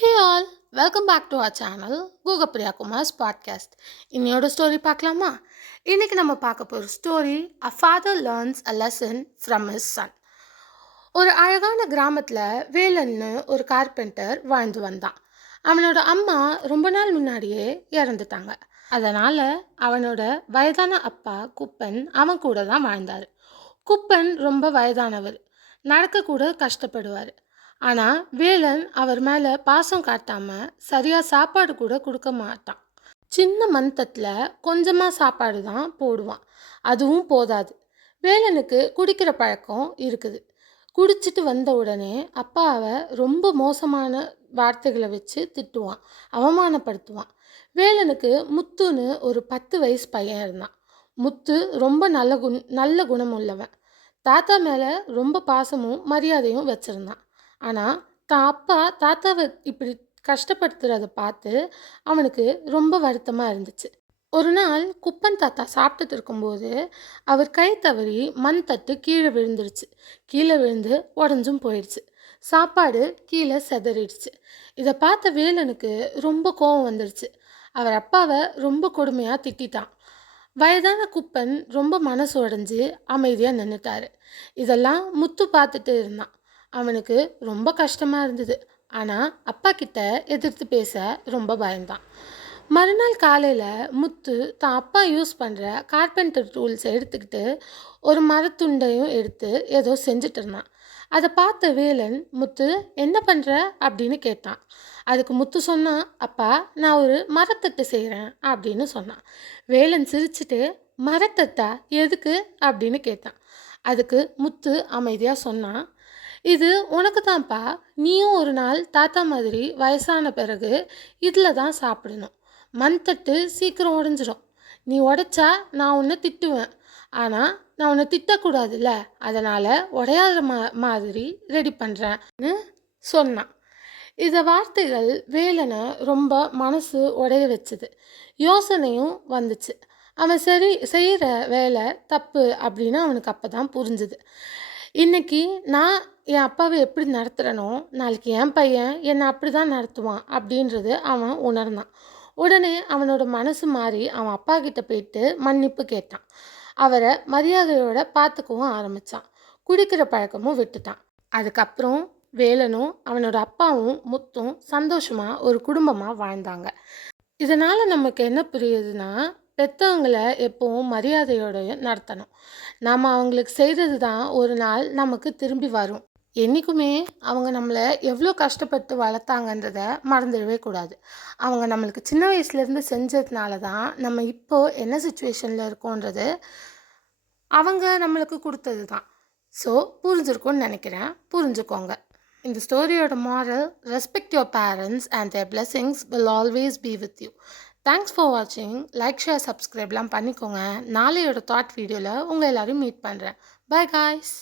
Hey all, welcome back to our channel Gugapriya Kumar's podcast. இன்னையோட story பார்க்கலாமா? இன்னைக்கு நம்ம பார்க்க போகிற story A Father Learns a Lesson from His Son. ஒரு அழகான கிராமத்தில் வேலன்னு ஒரு கார்பெண்டர் வாழ்ந்து வந்தான். அவனோட அம்மா ரொம்ப நாள் முன்னாடியே இறந்துட்டாங்க. அதனால் அவனோட வயதான அப்பா குப்பன் அவன் கூட தான் வாழ்ந்தார். குப்பன் ரொம்ப வயதானவர், நடக்கக்கூட கஷ்டப்படுவார். ஆனால் வேலன் அவர் மேலே பாசம் காட்டாமல் சரியாக சாப்பாடு கூட கொடுக்க மாட்டான். சின்ன மந்தத்தில் கொஞ்சமாக சாப்பாடு தான் போடுவான். அதுவும் போதாது. வேலனுக்கு குடிக்கிற பழக்கம் இருக்குது. குடிச்சிட்டு வந்த உடனே அப்பாவை ரொம்ப மோசமான வார்த்தைகளை வச்சு திட்டுவான், அவமானப்படுத்துவான். வேலனுக்கு முத்துன்னு ஒரு 10 வயசு பையன் இருந்தான். முத்து ரொம்ப நல்ல குணம் உள்ளவன். தாத்தா மேலே ரொம்ப பாசமும் மரியாதையும் வச்சுருந்தான். ஆனால் தான் அப்பா தாத்தாவை இப்படி கஷ்டப்படுத்துறத பார்த்து அவனுக்கு ரொம்ப வருத்தமாக இருந்துச்சு. ஒரு நாள் குப்பன் தாத்தா சாப்பிட்டுட்டு இருக்கும்போது அவர் கை தவறி மண் தட்டு கீழே விழுந்துருச்சு. கீழே விழுந்து உடஞ்சும் போயிடுச்சு. சாப்பாடு கீழே செதறிடுச்சு. இதை பார்த்த வேலனுக்கு ரொம்ப கோபம் வந்துடுச்சு. அவர் அப்பாவை ரொம்ப கொடுமையாக திட்டான். வயதான குப்பன் ரொம்ப மனசு உடைஞ்சு அமைதியாக நின்றுட்டாரு. இதெல்லாம் முத்து பார்த்துட்டு இருந்தான். அவனுக்கு ரொம்ப கஷ்டமாக இருந்தது. ஆனால் அப்பா கிட்ட எதிர்த்து பேச ரொம்ப பயந்தான். மறுநாள் காலையில் முத்து தான் அப்பா யூஸ் பண்ணுற கார்பெண்டர் டூல்ஸை எடுத்துக்கிட்டு ஒரு மரத்துண்டையும் எடுத்து ஏதோ செஞ்சுட்டு இருந்தான். அதை பார்த்த வேலன், முத்து என்ன பண்ணுற அப்படின்னு கேட்டான். அதுக்கு முத்து சொன்னான், அப்பா நான் ஒரு மரத்தட்டு செய்கிறேன் அப்படின்னு சொன்னான். வேலன் சிரிச்சுட்டு, மரத்தட்டா எதுக்கு அப்படின்னு கேட்டான். அதுக்கு முத்து அமைதியாக சொன்னான், இது உனக்கு தான்ப்பா. நீயும் ஒரு நாள் தாத்தா மாதிரி வயசான பிறகு இதில் தான் சாப்பிடணும். மண் தட்டு சீக்கிரம் உடஞ்சிரும். நீ உடைச்சா நான் உன்னை திட்டுவேன். ஆனால் நான் உன்னை திட்டக்கூடாதுல்ல, அதனால் உடையாத மாதிரி ரெடி பண்ணுறேன்னு சொன்னான். இந்த வார்த்தைகள் வேலனை ரொம்ப மனசு உடைய வச்சுது. யோசனையும் வந்துச்சு. அவன் சரி செய்கிற வேலை தப்பு அப்படின்னு அவனுக்கு அப்போ தான் புரிஞ்சுது. இன்னைக்கு நான் என் அப்பாவை எப்படி நடத்துகிறனோ நாளைக்கு என் பையன் என்னை அப்படி தான் நடத்துவான் அப்படின்றது அவன் உணர்ந்தான். உடனே அவனோட மனசு மாறி அவன் அப்பா கிட்ட போயிட்டு மன்னிப்பு கேட்டான். அவரை மரியாதையோட பார்த்துக்கவும் ஆரம்பித்தான். குடிக்கிற பழக்கமும் விட்டுட்டான். அதுக்கப்புறம் வேலனும் அவனோட அப்பாவும் முத்தும் சந்தோஷமாக ஒரு குடும்பமாக வாழ்ந்தாங்க. இதனால் நமக்கு என்ன புரியுதுன்னா, பெற்றவங்களை எப்போவும் மரியாதையோட நடத்தணும். நாம் அவங்களுக்கு செய்கிறது தான் ஒரு நாள் நமக்கு திரும்பி வரும். என்றைக்குமே அவங்க நம்மளை எவ்வளோ கஷ்டப்பட்டு வளர்த்தாங்கன்றதை மறந்துடவே கூடாது. அவங்க நம்மளுக்கு சின்ன வயசுலேருந்து செஞ்சதுனால தான் நம்ம இப்போது என்ன சுச்சுவேஷனில் இருக்கோன்றது அவங்க நம்மளுக்கு கொடுத்தது தான். ஸோ புரிஞ்சிருக்கும்னு நினைக்கிறேன். புரிஞ்சுக்கோங்க. இந்த ஸ்டோரியோட moral, respect your parents and their blessings will always be with you. Thanks for வாட்சிங். லைக், ஷேர், சப்ஸ்கிரைப்லாம் பண்ணிக்கோங்க. நாளையோட தாட் வீடியோவில் உங்கள் எல்லோரும் மீட் பண்ணுறேன். Bye guys.